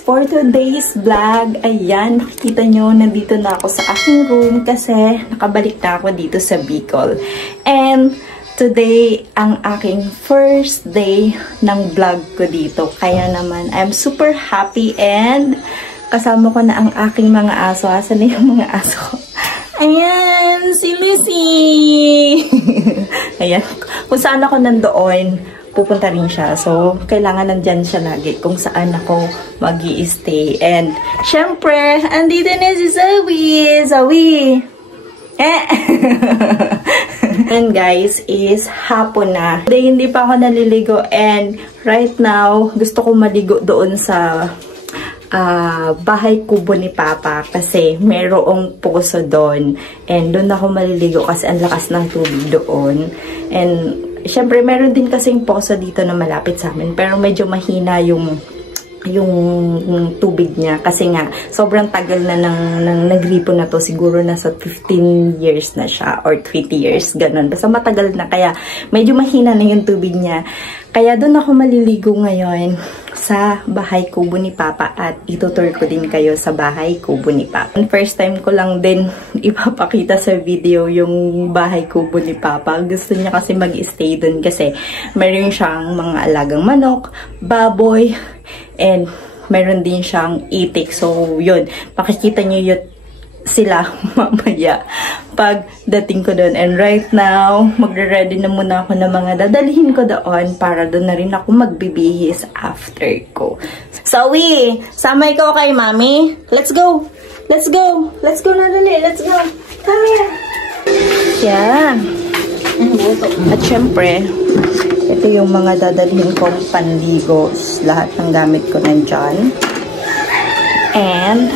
For today's vlog, ayan, makikita nyo, nandito na ako sa aking room kasi nakabalik na ako dito sa Bicol. And today, ang aking first day ng vlog ko dito. Kaya naman, I'm super happy and kasama ko na ang aking mga aso. Asan na yung mga aso? Ayan, si Lucy! Ayan, kung saan ako nandoon, pupunta rin siya. So, kailangan nandyan siya lagi kung saan ako mag-i-stay. And, syempre, andito na si Zoe! Zoe! And guys, is hapon na. Hindi pa ako naliligo. And, right now, gusto ko maligo doon sa bahay kubo ni Papa kasi merong puso doon. And doon ako maliligo kasi ang lakas ng tubig doon. And syempre meron din kasing poso dito na malapit sa amin pero medyo mahina yung tubig niya kasi nga sobrang tagal na nang nagripo na to, siguro nasa 15 years na siya or 20 years, ganun. Basta matagal na kaya medyo mahina na yung tubig niya. Kaya doon ako maliligo ngayon sa bahay kubo ni Papa at itutur ko din kayo sa bahay kubo ni Papa. First time ko lang din ipapakita sa video yung bahay kubo ni Papa. Gusto niya kasi mag-stay doon kasi meron siyang mga alagang manok, baboy, and meron din siyang itik. So, yun. Makikita niyo yun sila mamaya pag dating ko doon. And right now, magre-ready na muna ako ng mga dadalhin ko doon para doon na rin ako magbibihis after ko. Zoe, sama ikaw kay Mami. Let's go! Let's go! Let's go na dali! Let's go! Come here! Yan. At syempre, ito yung mga dadalhin kong panligo. Lahat ng gamit ko nandyan. And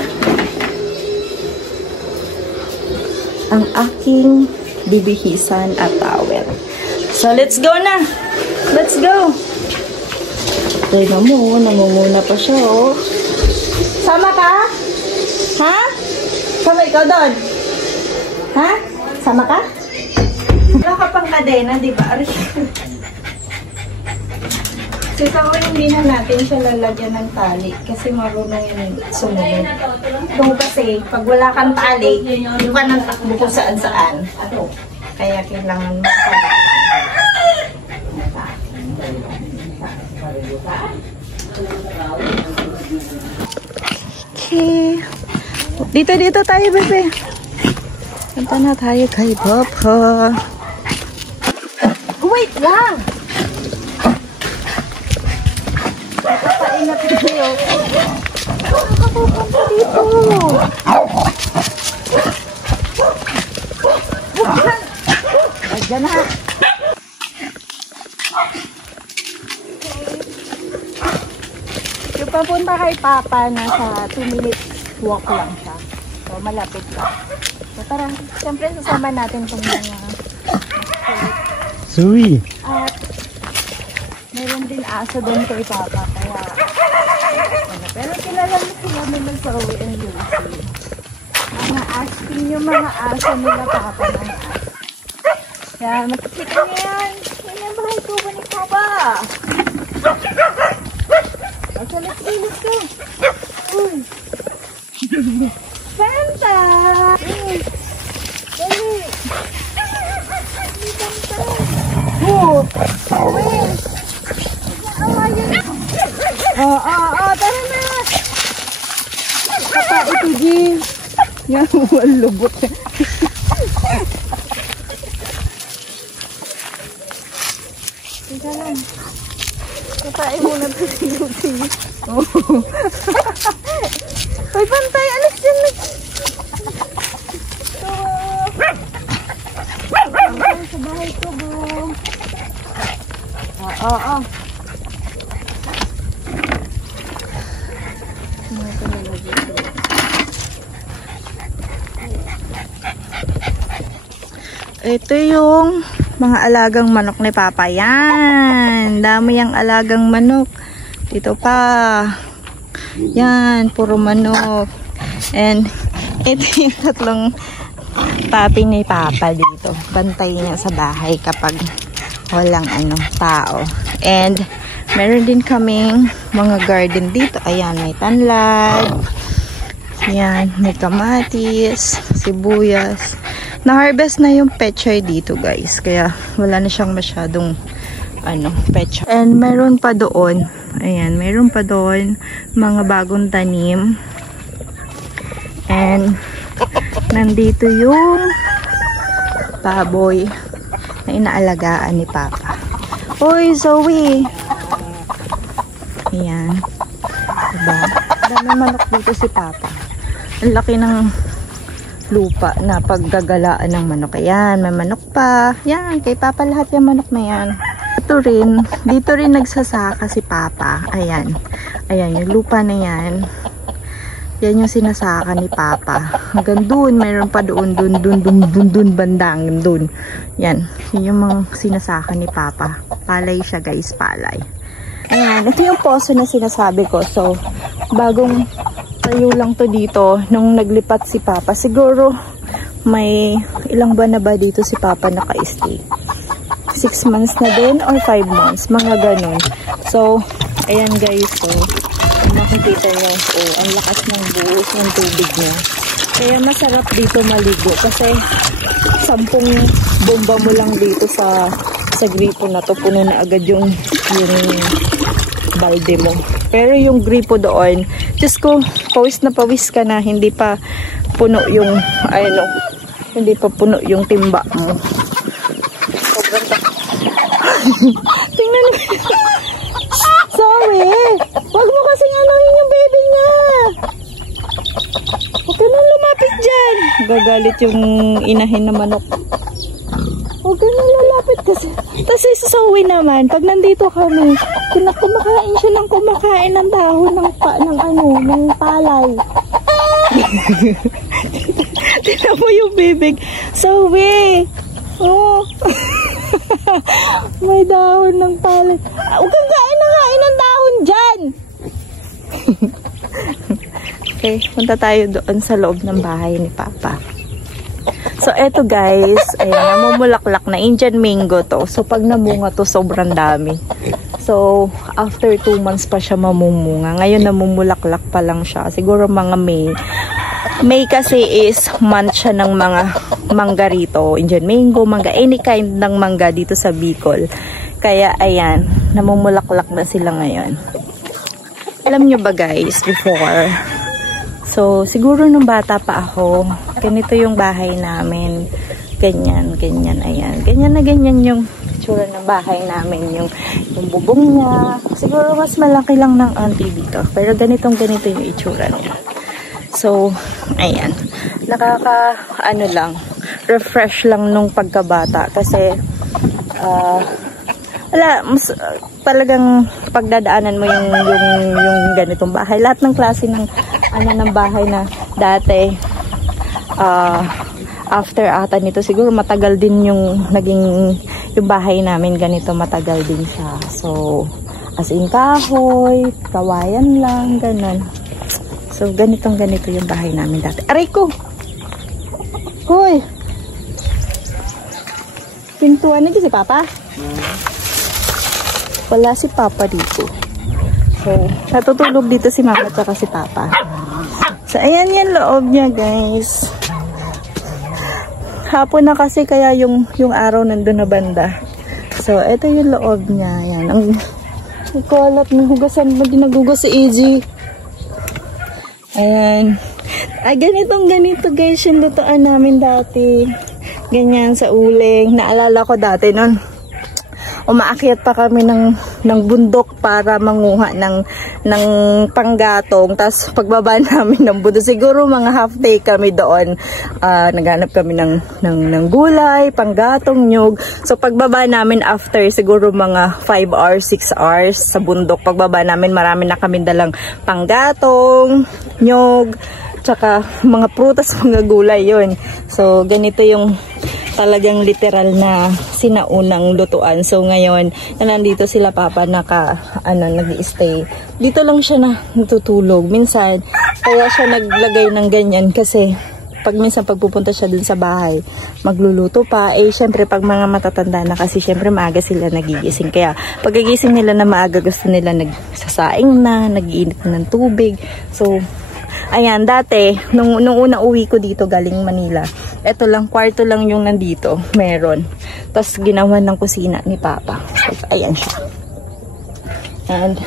ang aking bibihisan at towel. So, let's go na! Let's go! Tignan mo, nangunguna pa siya, oh. Sama ka? Ha? Sama ikaw doon? Ha? Sama ka? Wala ka pang kadena, di ba? Kasi hindi na natin siya lalagyan ng tali kasi marunong yun sumunod. Kung kasi, pag wala kang tali, hindi ka nang takbo kung saan-saan. Kaya kailangan mo okay. Dito tayo, bebe. Punta na tayo kay Papa. Wait lang! Napainapit kayo. Ano ka pupunta dito? Diyan na. Yung papunta kay Papa, nasa 2 minutes walk lang siya. So, malapit lang. So, tara, siyempre sasama natin itong mga Zoe! At meron din aso doon kay Papa, kaya pero kilala mo sila nila Zoe and Lucy. Mga asking yung mga aso nila Papa ng aso. Kaya makikita niyo yan. Yan ang bahay kubo ni Papa. So let's go. Uy! Santa! Uy! Dali! Santa! Oh! Uy! Tara na! Papa, ito, G. Yan, walang lubot. Teka lang. Katain muna ito si Lucy. Uy, pantay! Alis dyan! Sa bahay ko, bro. Ito yung mga alagang manok ni Papa. Yan. Dami yung alagang manok. Dito pa. Yan. Puro manok. And ito yung tatlong papi ni Papa dito. Bantay niya sa bahay kapag walang tao. And Meron din kaming mga garden dito. Ayan, may tanlad. Ayan, may kamatis, sibuyas. Na-harvest na yung pechay dito, guys. Kaya wala na siyang masyadong pechay. And meron pa doon. Ayan, meron pa doon mga bagong tanim. And nandito yung baboy na inaalagaan ni Papa. Hoy, Zoe! Ayan. Diba? Dami manok dito si Papa. Ang laki ng lupa na paggagalaan ng manok. Ayan, may manok pa. Yan, kay Papa lahat yung manok na yan. Dito rin nagsasaka si Papa. Ayan. Ayan, yung lupa na yan. Yan yung sinasaka ni Papa. Hanggang dun, mayroon pa doon, dun, bandang, dun. Yan, yun yung mga sinasaka ni Papa. Palay siya, guys, palay. Ayan, ito yung poso na sinasabi ko. So, bagong tayo lang to dito nung naglipat si Papa. Siguro may ilang buwan na ba dito si Papa naka-stay? 6 months na din or 5 months, mga ganun. So, ayan guys, so makikita nyo, ang lakas ng buhos ng tubig niya. Kaya masarap dito maligo kasi 10 bomba mo lang dito sa gripo na to, puno na agad yung balde mo. Pero yung gripo doon, Diyos ko, pawis na pawis ka na, hindi pa puno yung, hindi pa puno yung timba mo. Sobrang tingnan mo. Sorry, wag mo kasi anongin yung baby niya. Huwag ka nang lumapit dyan. Gagalit yung inahin na manok. Huwag ka nang lalapit kasi. Tapos si Zoe naman, pag nandito kami, kumakain siya ng kumakain ng dahon ng palay. Tignan mo yung bibig. Zoe! Oh! May dahon ng palay. Huwag kang kain ng dahon dyan! Okay, punta tayo doon sa loob ng bahay ni Papa. So, eto guys, ayan, namumulaklak na Indian mango to. So, pag namunga to, sobrang dami. So, after 2 months pa siya mamumunga. Ngayon, namumulaklak pa lang siya. Siguro mga May. May kasi is month siya ng mga mangga rito. Indian mango, mangga, any kind ng mangga dito sa Bicol. Kaya, ayan, namumulaklak na sila ngayon. Alam nyo ba guys, before, so, siguro nung bata pa ako, ganito yung bahay namin. Ganyan, ayan. Ganyan na ganyan yung itsura ng bahay namin. Yung bubong niya. Siguro mas malaki lang ng auntie dito. Pero ganito yung itsura niya. So, ayan. Refresh lang nung pagkabata. Kasi, talagang pagdadaanan mo yung ganitong bahay. Lahat ng klase ng bahay na dati after ata nito siguro matagal din yung yung bahay namin ganito, matagal din siya. So as in kahoy, kawayan lang, ganun. So ganito yung bahay namin dati. Aray ko! Hoy! Pintuan na si Papa? Wala si Papa dito. So, natutulog dito si Mama at si Papa. So, ayan yung loob niya, guys. Hapon na kasi kaya yung araw nandun na banda. So, ito yung loob niya. Ayan. Ang kulat na hugasan. Maginagugas si Easy. Ayan. Ay, ganito guys yung lutuan namin dati. Ganyan sa uling. Naalala ko dati nun. Umaakyat pa kami ng bundok para manguha ng panggatong. Tapos pagbaba namin ng bundok, siguro mga half day kami doon. Naghanap kami ng gulay, panggatong, nyug. So pagbaba namin after siguro mga 5 hours, 6 hours sa bundok. Pagbaba namin marami na kami dalang panggatong, nyug, tsaka mga prutas, mga gulay yun. So ganito yung talagang literal na sinaunang lutuan. So ngayon, nandito sila Papa nag-i-stay. Dito lang siya natutulog. Minsan, kaya siya naglagay ng ganyan kasi pag minsan pagpupunta siya dun sa bahay, magluluto pa. Eh, syempre, pag mga matatanda na kasi, syempre, maaga sila nagigising. Kaya, pagkagising nila na maaga, gusto nila nagsasaing na, nag-iinit ng tubig. So, ayan, dati, nung una uwi ko dito galing Manila, eto lang, kwarto lang yung nandito, meron. Tapos, ginawa ng kusina ni Papa. So, ayan siya. And,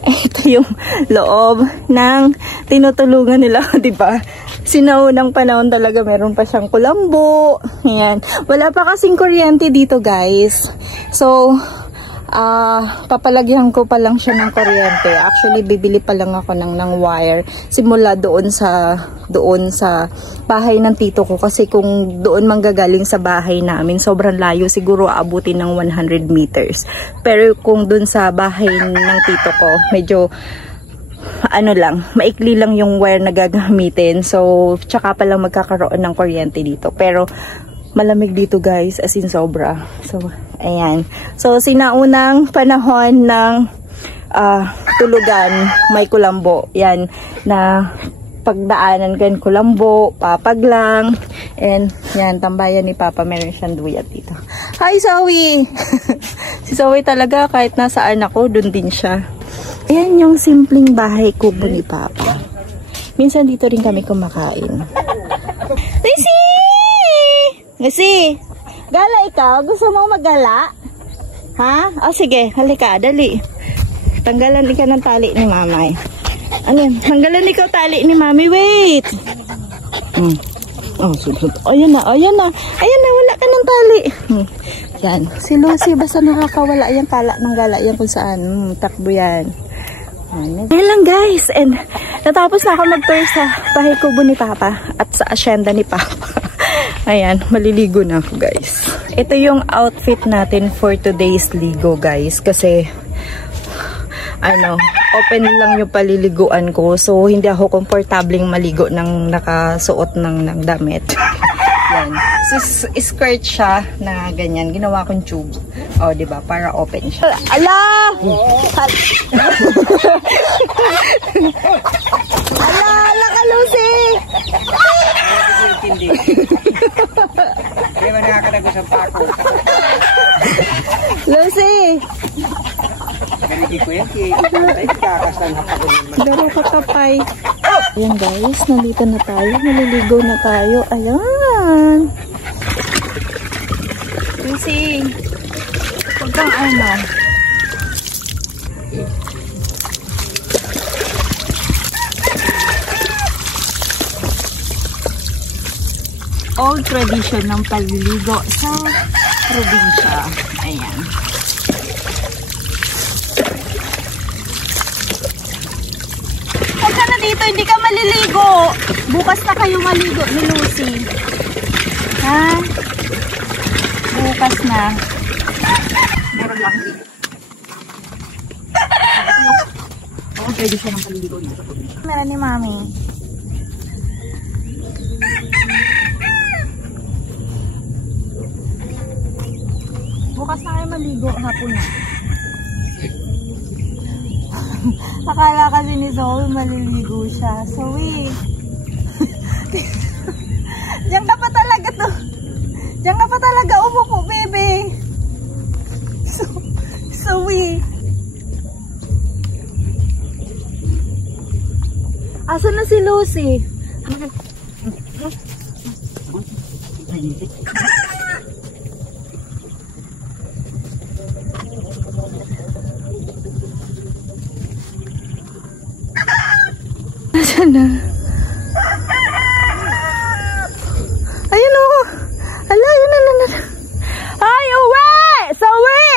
ito yung loob ng tinutulungan nila, di ba? Sinaunang panahon talaga, meron pa siyang kulambo. Ayan. Wala pa kasing kuryente dito, guys. So, papalagyan ko pa lang siya ng kuryente. Actually, bibili pa lang ako ng wire simula doon sa bahay ng tito ko, kasi kung doon manggagaling sa bahay namin, sobrang layo, siguro aabutin ng 100 meters. Pero kung doon sa bahay ng tito ko, medyo ano lang, maikli lang yung wire na gagamitin. So, tsaka pa lang magkakaroon ng kuryente dito. Pero malamig dito, guys, as in sobra. So, ayan. So, sinaunang panahon ng tulugan, may kulambo. Yan, na pagdaanan kan kulambo, papaglang. And, yan, tambayan ni Papa. Meron siyang duyat dito. Hi, Zoe! Si Zoe talaga, kahit nasaan ako, dun din siya. Ayan yung simpleng bahay kubo ni Papa. Minsan dito rin kami kumakain. Kasi, gala ikaw? Gusto mo maggala? Ha? O sige, halika, dali. Tanggalan ka ng tali ni Mama. Ano yan? Tanggalan ikaw tali ni Mami, wait. Oh, sunod. Ayan na. Ayan na, wala ka ng tali. Yan. Si Lucy, basta nakakawala yan, tala ng gala yan kung saan. Takbo yan. Ayan lang, guys. And natapos na ako mag-tour sa bahay kubo ni Papa at sa asyenda ni Papa. Ayan, maliligo na ako, guys. Ito yung outfit natin for today's ligo, guys. Kasi, open lang yung paliliguan ko. So, hindi ako komportabling maligo ng nakasuot ng damit. Yan. So, skirt siya na ganyan. Ginawa kong tube. O, diba? Para open siya. Ala! Ala ka, Lucy! Hindi. Hindi ba nakakalago sa pako? Lucy! Hindi ko yan. Ay, kakasal na pako naman. Daro ka kapay. Ayan, guys. Nandito na tayo. Naliligo na tayo. Ayan. Lucy. Huwag kang old tradition ng paliligo sa probinsya. Ayan. Huwag ka na dito, hindi ka maliligo. Bukas na kayo maligo ni Lucy. Ha? Bukas na. Meron lang dito. Old tradition ng paliligo sa probinsya. Meron ni Mami. Bukas na kayo maligo, hapon na. Akala kasi ni Zoe maliligo siya. Zoe. Diyan ka pa talaga to. Diyan ka pa talaga umupo, baby. Zoe. Asan na si Lucy? Nasaan na? Ayun o. Ala, yun na. Ay, uwi! Sawi!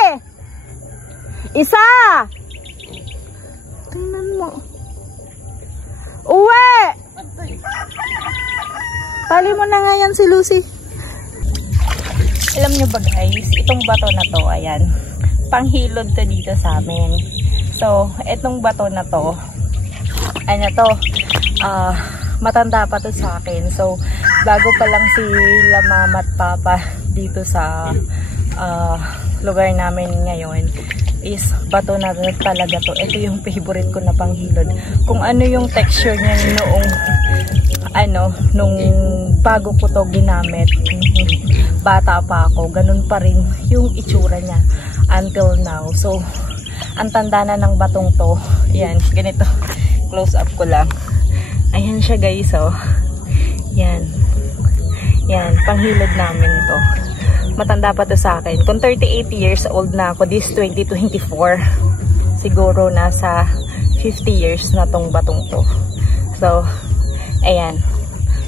Isa! Tingnan mo. Uwi! Pali mo na nga yan si Lucy. Alam nyo ba, guys, itong bato na to, ayan, panghilod to dito sa amin. So, itong bato na to, ano to, matanda pa to sa akin. So, bago pa lang sila Mama at Papa dito sa lugar namin ngayon, is bato na talaga to. Ito yung favorite ko na panghilod. Kung ano yung texture niya noong nung bago ko to ginamit, bata pa ako, ganun pa rin yung itsura niya until now. So, ang tanda na ng batong to. Ayan, ganito. Close up ko lang. Ayan siya guys, oh. Yan. Yan, panghilod namin to. Matanda pa to sa akin. Kung 38 years old na ako, this 2024, siguro nasa 50 years na tong batong to. So, ayan.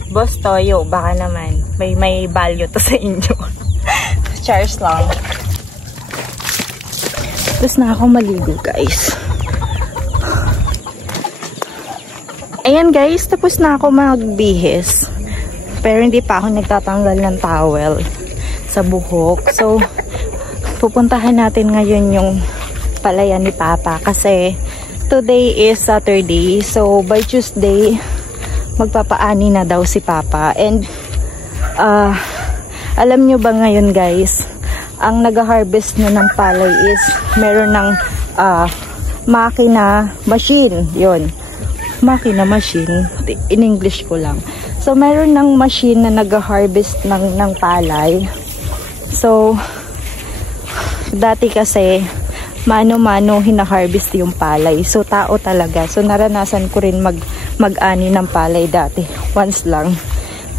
Boss Toyo, baka naman may value to sa inyo. Cheers lang. Tapos na ako maligo, guys. Ayan, guys. Tapos na ako magbihis. Pero hindi pa ako nagtatanggal ng towel sa buhok. So, pupuntahan natin ngayon yung palayan ni Papa kasi today is Saturday. So, by Tuesday, magpapaani na daw si Papa. And, alam nyo ba ngayon guys, ang nag-harvest na ng palay is meron ng makina, machine. Yun. Makina, machine. In English ko lang. So, meron ng machine na nag-harvest ng palay. So, dati kasi, mano-mano hina-harvest yung palay. So, tao talaga. So, naranasan ko rin mag-ani ng palay dati. Once lang.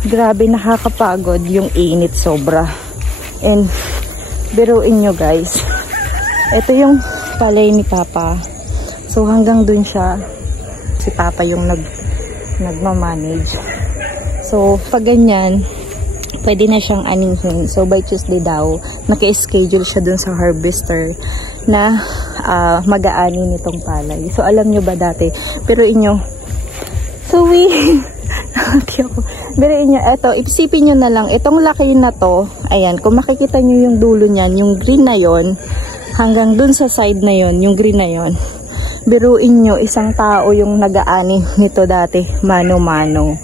Grabe, nakakapagod yung init sobra. And, biruin nyo guys. Ito yung palay ni Papa. So, hanggang dun siya. Si Papa yung nagmamanage. So, pag ganyan, pwede na siyang anihin. So, by Tuesday daw, naka-schedule siya dun sa harvester na mag-aani nitong palay. So, alam nyo ba dati? Pero inyo, pero inyo, eto, isipin nyo na lang, itong laki na to, ayan, kung makikita nyo yung dulo nyan, yung green na yon hanggang dun sa side na yon yung green na yon, biruin nyo, isang tao yung nag-aani nito dati, mano-mano.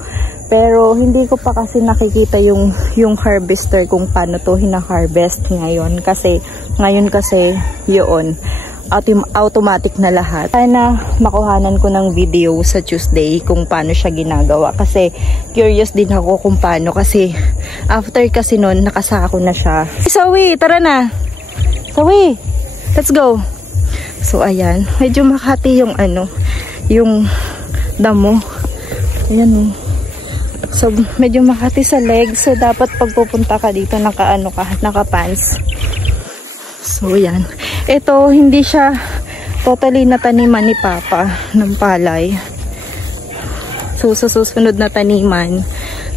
Pero hindi ko pa kasi nakikita yung harvester kung paano to hina-harvest ngayon. Kasi ngayon yun, automatic na lahat. Sana makuhanan ko ng video sa Tuesday kung paano siya ginagawa. Kasi curious din ako kung paano. Kasi after kasi nun, nakasako na siya. Sawi, tara na. Sawi, let's go. So ayan, medyo makati yung yung damo. Ayan. So, medyo makati sa legs. So, dapat pag pupunta ka dito, naka-pants. So, yan. Ito, hindi siya totally nataniman ni Papa ng palay. So, sa susunod na taniman,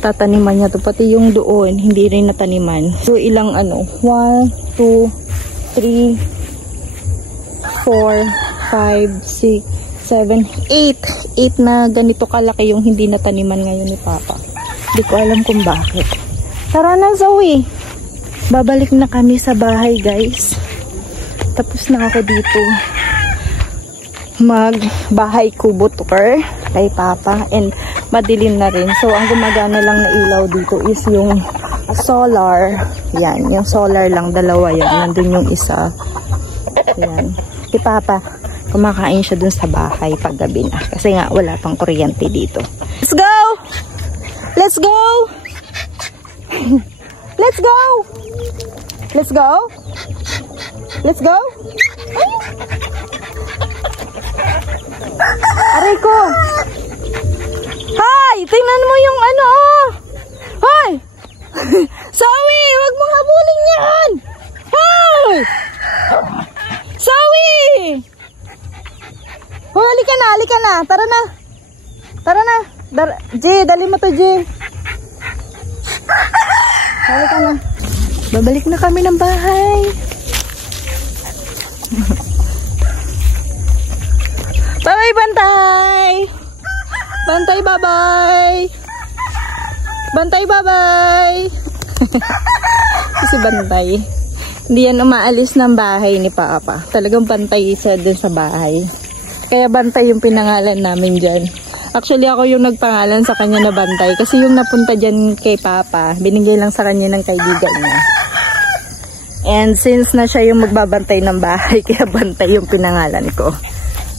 tataniman niya to. Pati yung doon, hindi rin nataniman. So, ilang 1, 2, 3, 4, 5, 6, 7, 8 na ganito kalaki yung hindi nataniman ngayon ni Papa. Hindi ko alam kung bakit. Tara na, Zoe. Babalik na kami sa bahay, guys. Tapos na ako dito mag-bahay kubo tour kay Papa. And madilim na rin. So, ang gumagana lang na ilaw dito is yung solar. Yan, yung solar lang. Dalawa yan. Nandun yung isa. Yan. Kay Papa, kumakain siya dun sa bahay pag gabi na. Kasi nga, wala pang kuryente dito. Let's go! Let's go! Let's go! Let's go! Let's go! Aray ko! Hi! Tingnan mo yung Hi! Sawi! Wag mong habulin yan! Hi! Sawi! Oh, halika na. Tara na. Tara na. G, dali mo to, G. Halika na. Babalik na kami ng bahay. Bye-bye, Bantay. Bantay, bye-bye. Bantay, bye-bye. Si Bantay. Hindi yan umaalis ng bahay ni Papa. Talagang Bantay siya dun sa bahay. Kaya Bantay yung pinangalan namin dyan. Actually, ako yung nagpangalan sa kanya na Bantay. Kasi yung napunta dyan kay Papa, binigay lang sa kanya ng kaibigan niya. And since na siya yung magbabantay ng bahay, kaya bantay yung pinangalan ko.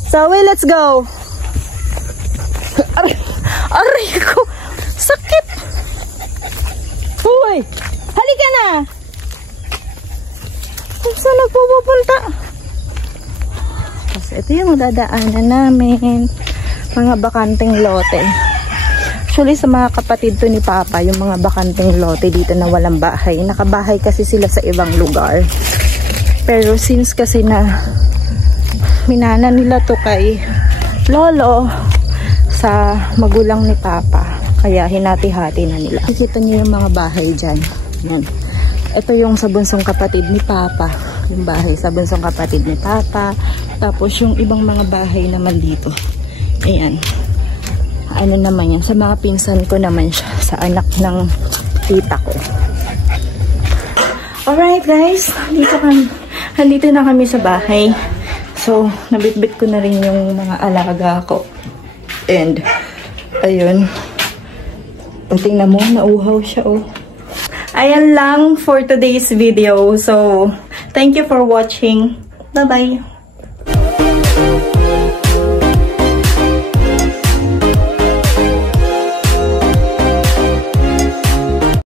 So, let's go! Aray ko! Sakit! Uy! Halika na! Saan nagpupunta? Kasi ito yung dadaanan namin. Mga bakanteng lote. Actually, sa mga kapatid to ni Papa, yung mga bakanteng lote dito na walang bahay. Nakabahay kasi sila sa ibang lugar. Pero since kasi na minana nila to kay Lolo sa magulang ni Papa, kaya hinati-hati na nila. Nakikita niyo yung mga bahay dyan. Yan. Ito yung sa bunsong kapatid ni Papa. Yung bahay sa bunsong kapatid ni Papa. Tapos yung ibang mga bahay naman dito. Ayan. Ano naman yan, sa mga pinsan ko naman siya, sa anak ng tita ko. Alright guys, nandito na kami sa bahay. So, nabitbit ko na rin yung mga alaga ko. And, ayun. O, tingnan mo, nauhaw siya, oh. Ayan lang for today's video. So, thank you for watching. Bye-bye.